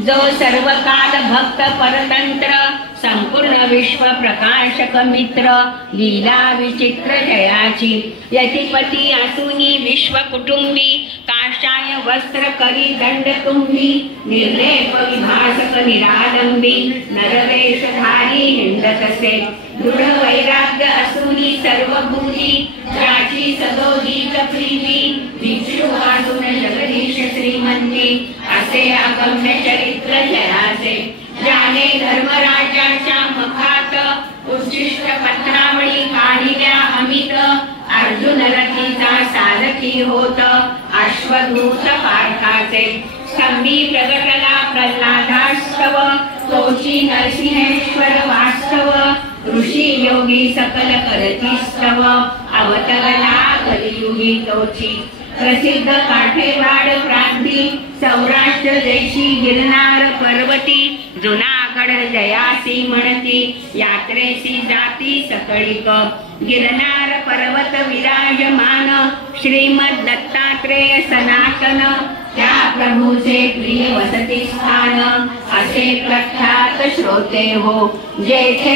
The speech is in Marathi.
जो सर्व काल भक्त परतंत्र संपूर्ण विश्व प्रकाशक मित्र लीला विचित्र जयाची यतिपती असूनी विश्व कुटुंबी काषाय वस्त्र करी दंड तुम्ही निर्लेप विभासक निरालंबी नरवेशधारी हिंडतसे दृढ वैराग्य असूनी सर्व भूमी ज्याची सदोदित प्रीती भिक्षु असून जगदीश श्रीमंती असे अगम्य चरित्र जयाचे ज्याने धर्मराजाच्या मुखात उच्छिष्ट पत्रावळी काढिल्या अमित अर्जुन रथीचा सारथी होत अश्वदूत पार्थाचे स्तंभी प्रगटला प्रल्हादास्तव तोची नरसिंहेश्वर वास्तव ऋषी योगी सकल करती स्तव अवतरला कलियुगी तोची प्रसिद्ध काठेवाड प्रांती सौराष्ट्र देशी गिरनार पर्वती जुनागड जयासी म्हणती यात्रेसी जाती सकळिक गिरनार पर्वत विराजमान श्रीमद दत्तात्रेय सनातन त्या प्रभूचे प्रिय वसती स्थान असे प्रख्यात श्रोते हो जेथे